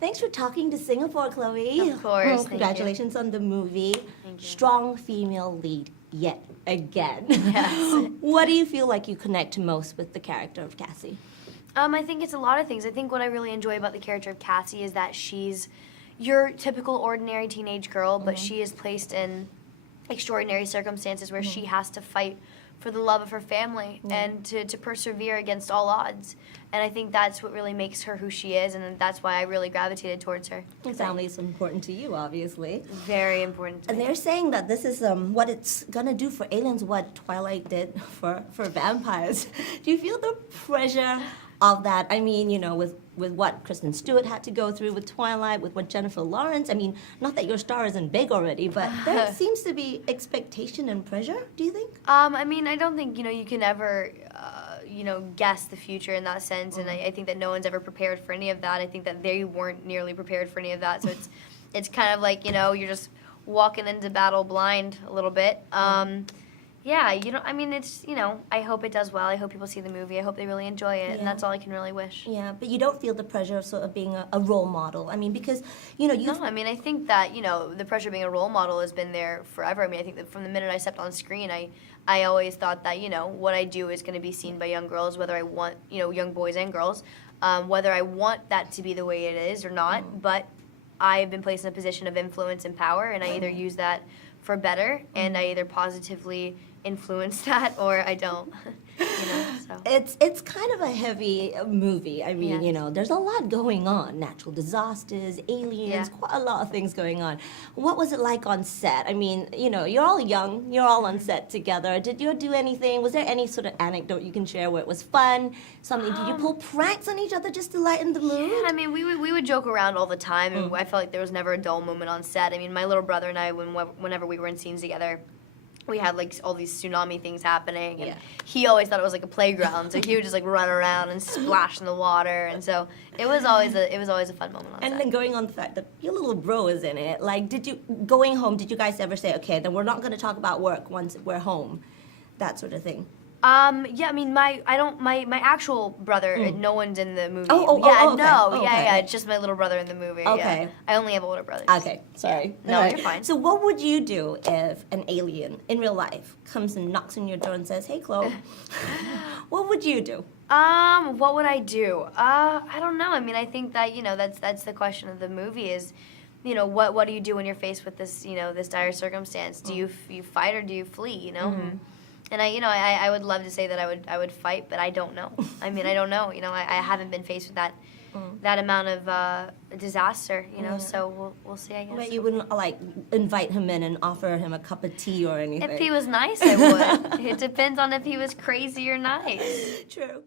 Thanks for talking to Singapore, Chloe. Of course. Congratulations on the movie. Thank you. Strong female lead yet again. Yes. What do you feel like you connect most with the character of Cassie? I think it's a lot of things. I think what I really enjoy about the character of Cassie is that she's your typical ordinary teenage girl, but she is placed in extraordinary circumstances where she has to fight for the love of her family and to persevere against all odds. And I think that's what really makes her who she is, and that's why I really gravitated towards her. Family is important to you, obviously. Very important to And me. they're saying that this is what it's gonna do for aliens what Twilight did for vampires. Do you feel the pressure of that? I mean, you know, with what Kristen Stewart had to go through with Twilight, with what Jennifer Lawrence, I mean, not that your star isn't big already, but there seems to be expectation and pressure, do you think? I mean, I don't think, you can ever, guess the future in that sense, and I think that no one's ever prepared for any of that. I think that they weren't nearly prepared for any of that, so it's kind of like, you're just walking into battle blind a little bit. Yeah, I mean, it's, I hope it does well. I hope people see the movie. I hope they really enjoy it, and that's all I can really wish. Yeah, but you don't feel the pressure of sort of being a role model. I mean, because, you No, I mean, I think that, the pressure of being a role model has been there forever. I mean, I think that from the minute I stepped on screen, I always thought that, what I do is going to be seen by young girls, whether I want, young boys and girls, whether I want that to be the way it is or not, but I've been placed in a position of influence and power, and I either use that for better, and I either positively influence that or I don't. So. It's kind of a heavy movie. I mean, Yes. there's a lot going on. Natural disasters, aliens, quite a lot of things going on. What was it like on set? I mean, you're all young, you're all on set together. Did you do anything? Was there any sort of anecdote you can share where it was fun? Something, did you pull pranks on each other just to lighten the mood? Yeah, I mean, we would joke around all the time, and I felt like there was never a dull moment on set. I mean, my little brother and I, whenever we were in scenes together, we had like all these tsunami things happening, and he always thought it was like a playground, so he would just like run around and splash in the water, and so it was always a fun moment on set. And then going on the fact that your little bro is in it, like, going home, did you guys ever say, okay, then we're not going to talk about work once we're home, that sort of thing? Yeah, I mean, my actual brother, no one's in the movie. Okay. It's just my little brother in the movie. Okay. Yeah. I only have older brothers. Okay, sorry. No, All right. you're fine. So what would you do if an alien in real life comes and knocks on your door and says, hey, Chloe, what would you do? What would I do? I don't know. I mean, I think that, that's the question of the movie is, what do you do when you're faced with this, this dire circumstance? Do you fight or do you flee, And I would love to say that I would fight, but I don't know. I mean, I don't know. I haven't been faced with that amount of disaster. So we'll see. I guess. But you wouldn't invite him in and offer him a cup of tea or anything. If he was nice, I would. It depends on if he was crazy or nice. True.